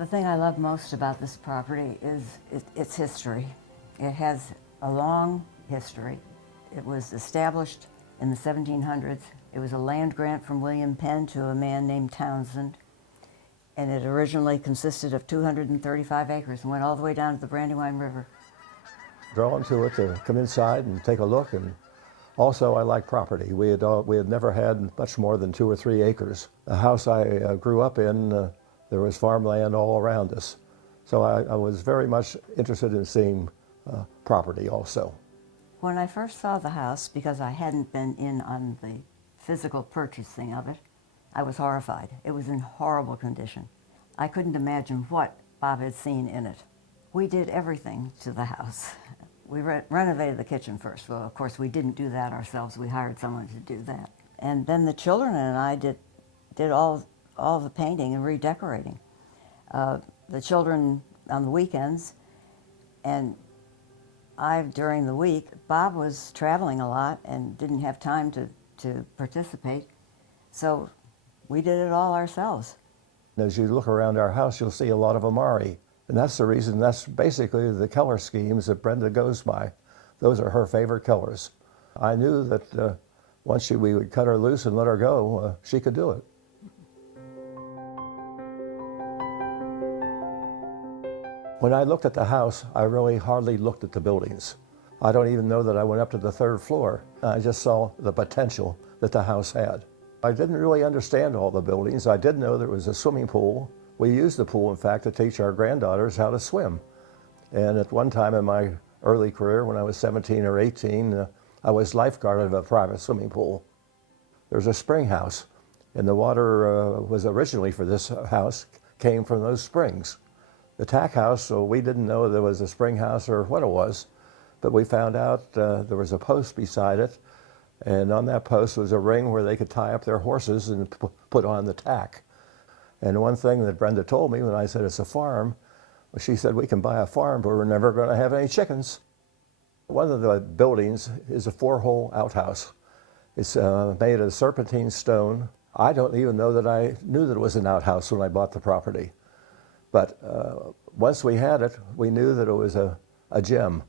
The thing I love most about this property is its history. It has a long history. It was established in the 1700s. It was a land grant from William Penn to a man named Townsend, and it originally consisted of 235 acres and went all the way down to the Brandywine River. Drawn to it to come inside and take a look, and also I like property. We had never had much more than 2 or 3 acres. The house I grew up in, there was farmland all around us. So I was very much interested in seeing property also. When I first saw the house, because I hadn't been in on the physical purchasing of it, I was horrified. It was in horrible condition. I couldn't imagine what Bob had seen in it. We did everything to the house. We renovated the kitchen first. Well, of course, we didn't do that ourselves. We hired someone to do that. And then the children and I did all the painting and redecorating. The children on the weekends, and I during the week. Bob was traveling a lot and didn't have time to participate, so we did it all ourselves. As you look around our house, you'll see a lot of Amari. And that's the reason, that's basically the color schemes that Brenda goes by. Those are her favorite colors. I knew that once we would cut her loose and let her go, she could do it. When I looked at the house, I really hardly looked at the buildings. I don't even know that I went up to the 3rd floor. I just saw the potential that the house had. I didn't really understand all the buildings. I did know there was a swimming pool. We used the pool, in fact, to teach our granddaughters how to swim. And at one time in my early career, when I was 17 or 18, I was lifeguard of a private swimming pool. There's a spring house, and the water was originally for this house, came from those springs. The tack house, so we didn't know there was a spring house or what it was, but we found out there was a post beside it, and on that post was a ring where they could tie up their horses and put on the tack. And one thing that Brenda told me when I said it's a farm, she said, we can buy a farm, but we're never going to have any chickens. One of the buildings is a 4-hole outhouse. It's made of serpentine stone. I don't even know that I knew that it was an outhouse when I bought the property. But once we had it, we knew that it was a gem.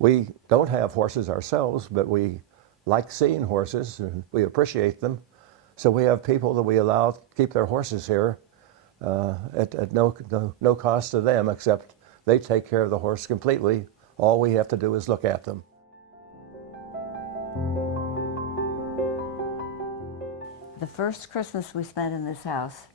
We don't have horses ourselves, but we like seeing horses and we appreciate them. So we have people that we allow to keep their horses here at no cost to them, except they take care of the horse completely. All we have to do is look at them. The first Christmas we spent in this house,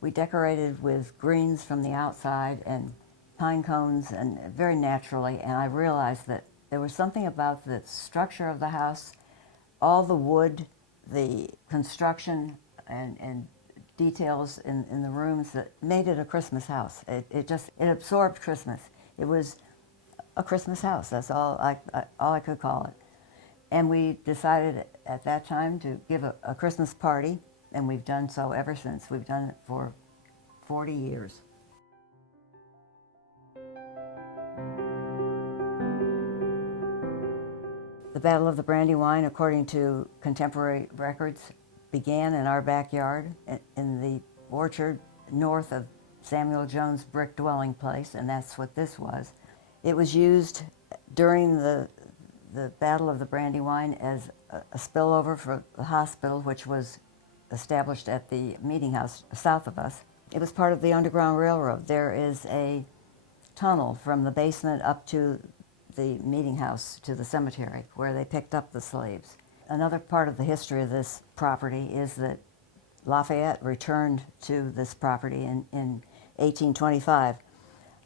we decorated with greens from the outside and pine cones, and very naturally, and I realized that there was something about the structure of the house, all the wood, the construction and details in the rooms that made it a Christmas house. It absorbed Christmas. It was a Christmas house. That's all I could call it. And we decided at that time to give a Christmas party, and we've done so ever since. We've done it for 40 years. The Battle of the Brandywine, according to contemporary records, began in our backyard in the orchard north of Samuel Jones' brick dwelling place, and that's what this was. It was used during the Battle of the Brandywine as a spillover for the hospital, which was established at the meeting house south of us. It was part of the Underground Railroad. There is a tunnel from the basement up to the meeting house to the cemetery where they picked up the slaves. Another part of the history of this property is that Lafayette returned to this property in 1825.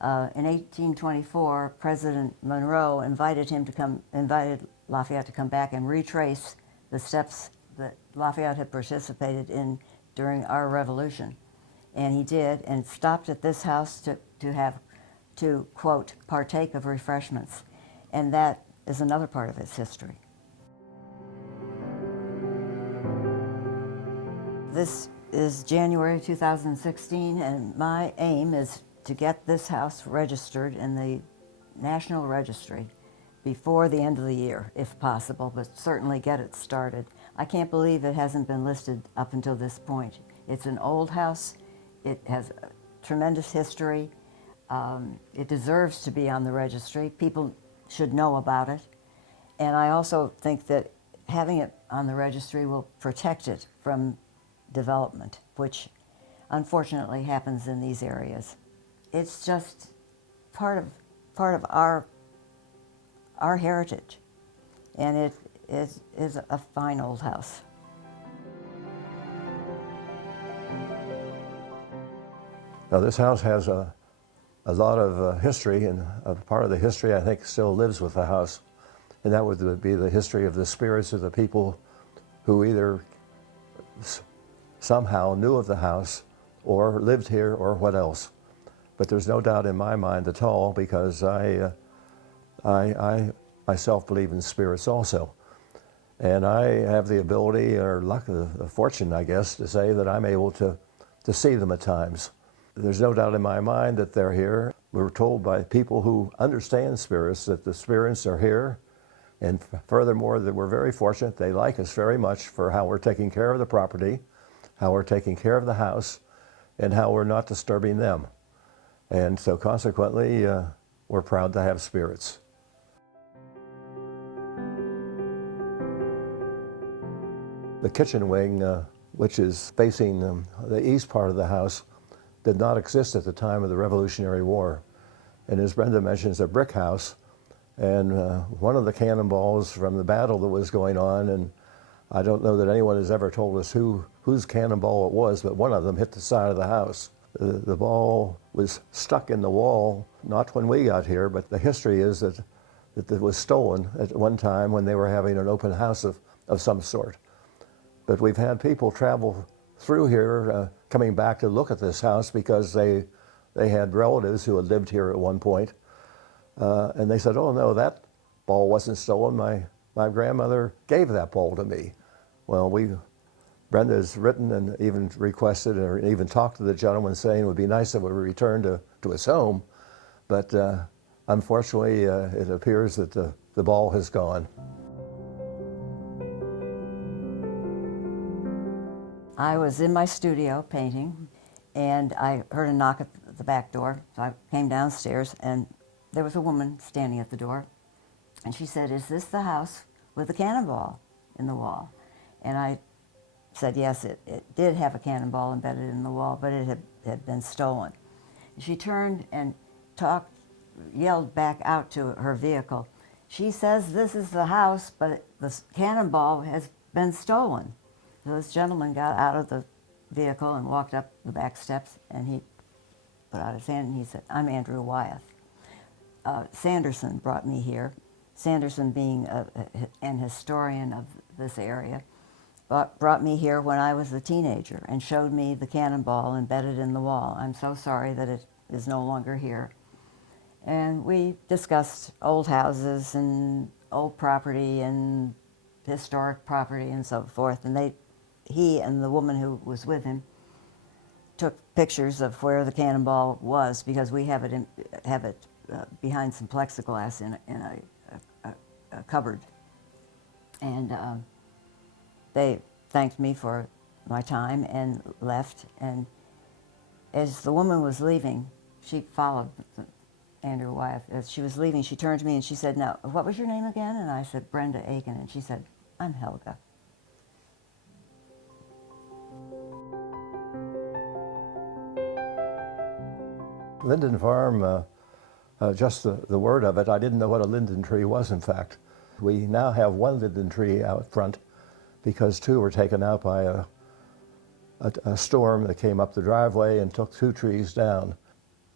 In 1824, President Monroe invited Lafayette to come back and retrace the steps that Lafayette had participated in during our revolution. And he did, and stopped at this house to quote, partake of refreshments. And that is another part of its history. This is January 2016, and my aim is to get this house registered in the National Registry before the end of the year, if possible, but certainly get it started. I can't believe it hasn't been listed up until this point. It's an old house. It has tremendous history. It deserves to be on the registry. People should know about it. And I also think that having it on the registry will protect it from development, which unfortunately happens in these areas. It's just part of our heritage, and it is a fine old house. Now, this house has a lot of history, and a part of the history I think still lives with the house, and that would be the history of the spirits of the people who either somehow knew of the house or lived here or what else. But there's no doubt in my mind at all, because I myself believe in spirits also. And I have the ability or luck, the fortune, I guess, to say that I'm able to see them at times. There's no doubt in my mind that they're here. We were told by people who understand spirits that the spirits are here. And furthermore, that we're very fortunate. They like us very much for how we're taking care of the property, how we're taking care of the house, and how we're not disturbing them. And so consequently, we're proud to have spirits. The kitchen wing, which is facing the east part of the house, did not exist at the time of the Revolutionary War. And as Brenda mentions, a brick house, and one of the cannonballs from the battle that was going on, and I don't know that anyone has ever told us whose cannonball it was, but one of them hit the side of the house. The ball was stuck in the wall, not when we got here, but the history is that it was stolen at one time when they were having an open house of some sort. But we've had people travel through here coming back to look at this house because they had relatives who had lived here at one point. And they said, oh no, that ball wasn't stolen. My grandmother gave that ball to me. Well, Brenda's written and even requested or even talked to the gentleman saying it would be nice if we returned to his home. But unfortunately, it appears that the ball has gone. I was in my studio painting, and I heard a knock at the back door. So I came downstairs, and there was a woman standing at the door. And she said, "Is this the house with the cannonball in the wall?" And I said, yes, it did have a cannonball embedded in the wall, but it had been stolen. She turned and yelled back out to her vehicle. She says, "This is the house, but the cannonball has been stolen." So this gentleman got out of the vehicle and walked up the back steps, and he put out his hand and he said, "I'm Andrew Wyeth. Sanderson brought me here." Sanderson being an historian of this area, brought me here when I was a teenager and showed me the cannonball embedded in the wall. I'm so sorry that it is no longer here. And we discussed old houses and old property and historic property and so forth. And he and the woman who was with him took pictures of where the cannonball was, because we have it behind some plexiglass in a cupboard. And they thanked me for my time and left. And as the woman was leaving, she followed Andrew Wyeth. As she was leaving, she turned to me and she said, "Now, what was your name again?" And I said, "Brenda Aiken." And she said, "I'm Helga." Linden Farm, just the word of it, I didn't know what a linden tree was, in fact. We now have one linden tree out front because two were taken out by a storm that came up the driveway and took two trees down.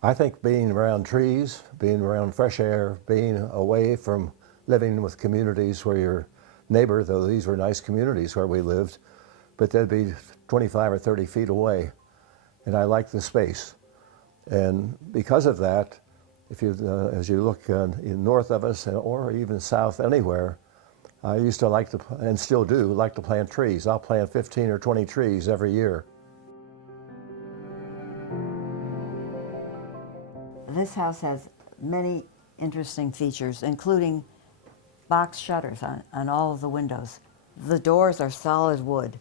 I think being around trees, being around fresh air, being away from living with communities where your neighbor, though these were nice communities where we lived, but they'd be 25 or 30 feet away. And I liked the space. And because of that, if you, as you look in north of us or even south anywhere, I used to like to, and still do, like to plant trees. I'll plant 15 or 20 trees every year. This house has many interesting features, including box shutters on all of the windows. The doors are solid wood,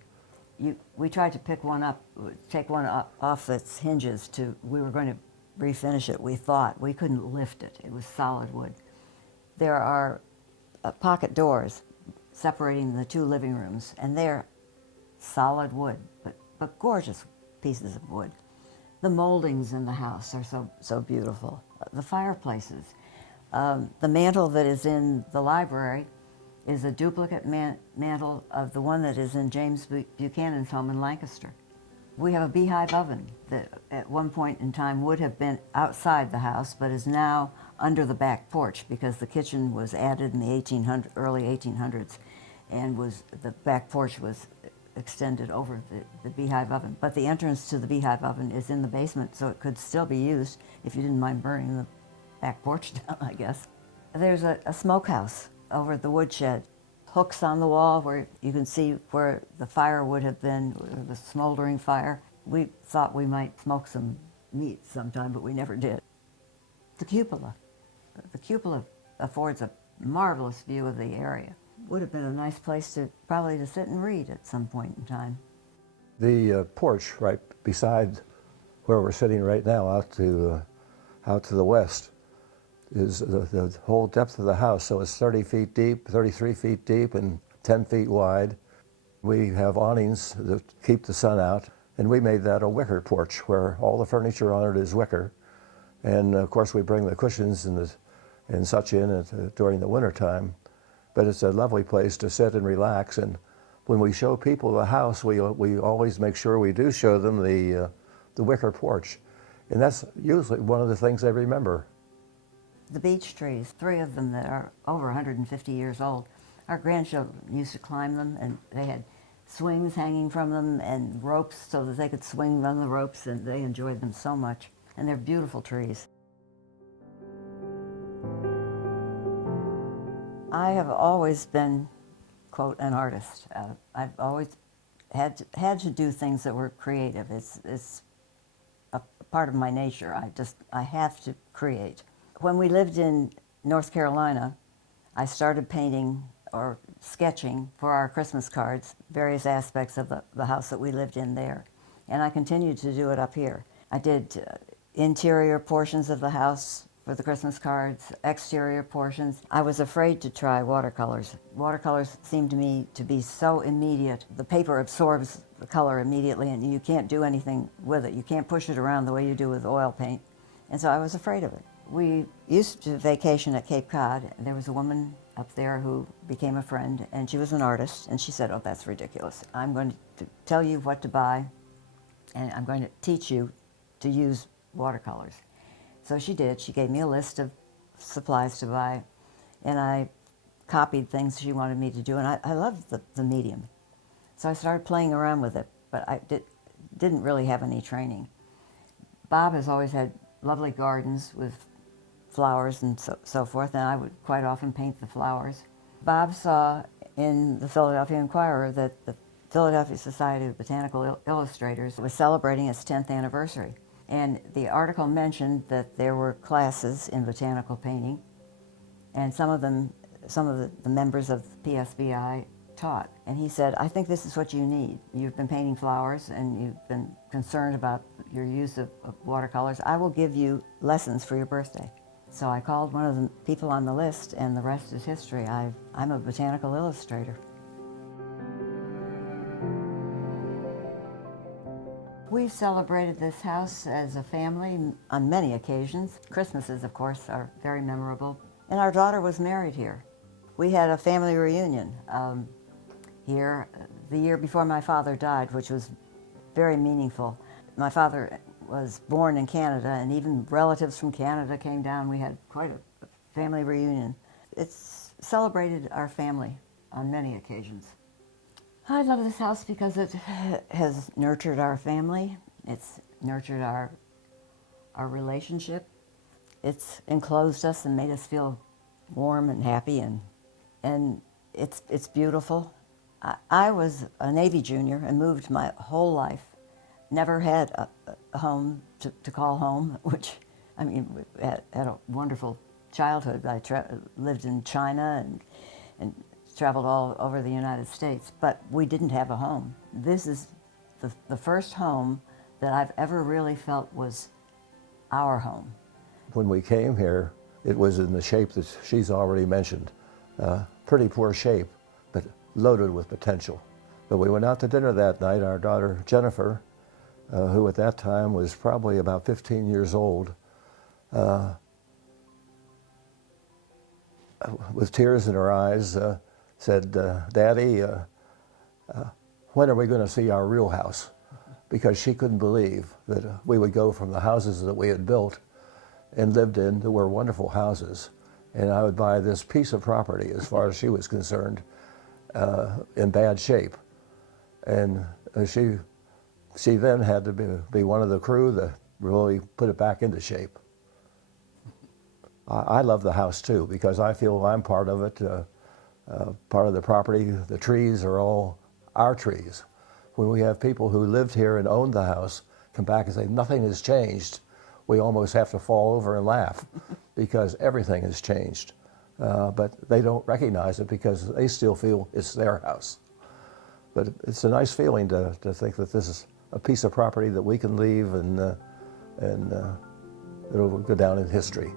We tried to pick one up, take one off its hinges we were going to refinish it. We thought we couldn't lift it. It was solid wood. There are pocket doors separating the two living rooms, and they're solid wood, but gorgeous pieces of wood. The moldings in the house are so beautiful. The fireplaces. The mantle that is in the library is a duplicate mantle of the one that is in James Buchanan's home in Lancaster. We have a beehive oven that at one point in time would have been outside the house, but is now under the back porch because the kitchen was added in the early 1800s, and the back porch was extended over the beehive oven. But the entrance to the beehive oven is in the basement, so it could still be used if you didn't mind burning the back porch down, I guess. There's a smokehouse over at the woodshed. Hooks on the wall where you can see where the fire would have been, the smoldering fire. We thought we might smoke some meat sometime, but we never did. The cupola. The cupola affords a marvelous view of the area. Would have been a nice place probably to sit and read at some point in time. The porch right beside where we're sitting right now, out to the west, is the whole depth of the house. So it's 30 feet deep, 33 feet deep, and 10 feet wide. We have awnings that keep the sun out, and we made that a wicker porch where all the furniture on it is wicker. And of course we bring the cushions and such in during the winter time. But it's a lovely place to sit and relax. And when we show people the house, we always make sure we do show them the wicker porch. And that's usually one of the things they remember. The beech trees, 3 of them that are over 150 years old. Our grandchildren used to climb them, and they had swings hanging from them and ropes so that they could swing on the ropes, and they enjoyed them so much. And they're beautiful trees. I have always been, quote, an artist. I've always had to do things that were creative. It's a part of my nature. I have to create. When we lived in North Carolina, I started painting or sketching for our Christmas cards, various aspects of the house that we lived in there. And I continued to do it up here. I did interior portions of the house for the Christmas cards, exterior portions. I was afraid to try watercolors. Watercolors seem to me to be so immediate. The paper absorbs the color immediately, and you can't do anything with it. You can't push it around the way you do with oil paint. And so I was afraid of it. We used to vacation at Cape Cod. There was a woman up there who became a friend, and she was an artist, and she said, "Oh, that's ridiculous. I'm going to tell you what to buy, and I'm going to teach you to use watercolors." So she did. She gave me a list of supplies to buy, and I copied things she wanted me to do, and I loved the medium. So I started playing around with it, but I didn't really have any training. Bob has always had lovely gardens with flowers and so forth, and I would quite often paint the flowers. Bob saw in the Philadelphia Inquirer that the Philadelphia Society of Botanical Illustrators was celebrating its 10th anniversary. And the article mentioned that there were classes in botanical painting, and some of the members of the PSBI taught. And he said, "I think this is what you need. You've been painting flowers, and you've been concerned about your use of watercolors. I will give you lessons for your birthday." So I called one of the people on the list, and the rest is history. I'm a botanical illustrator. We celebrated this house as a family on many occasions. Christmases, of course, are very memorable. And our daughter was married here. We had a family reunion here the year before my father died, which was very meaningful. My father was born in Canada, and even relatives from Canada came down. We had quite a family reunion. It's celebrated our family on many occasions. I love this house because it has nurtured our family. It's nurtured our relationship. It's enclosed us and made us feel warm and happy, and it's beautiful. I was a Navy junior and moved my whole life. Never had a home to call home, which, I mean, had a wonderful childhood. I lived in China and traveled all over the United States, but we didn't have a home. This is the first home that I've ever really felt was our home. When we came here, it was in the shape that she's already mentioned. Pretty poor shape, but loaded with potential. But we went out to dinner that night. Our daughter Jennifer, who at that time was probably about 15 years old, with tears in her eyes, said, "Daddy, when are we going to see our real house?" Because she couldn't believe that we would go from the houses that we had built and lived in that were wonderful houses, and I would buy this piece of property, as far as she was concerned, in bad shape. And she then had to be one of the crew that really put it back into shape. I love the house too, because I feel I'm part of it, part of the property. The trees are all our trees. When we have people who lived here and owned the house come back and say nothing has changed, we almost have to fall over and laugh because everything has changed. But they don't recognize it because they still feel it's their house. But it's a nice feeling to think that this is a piece of property that we can leave and it'll go down in history.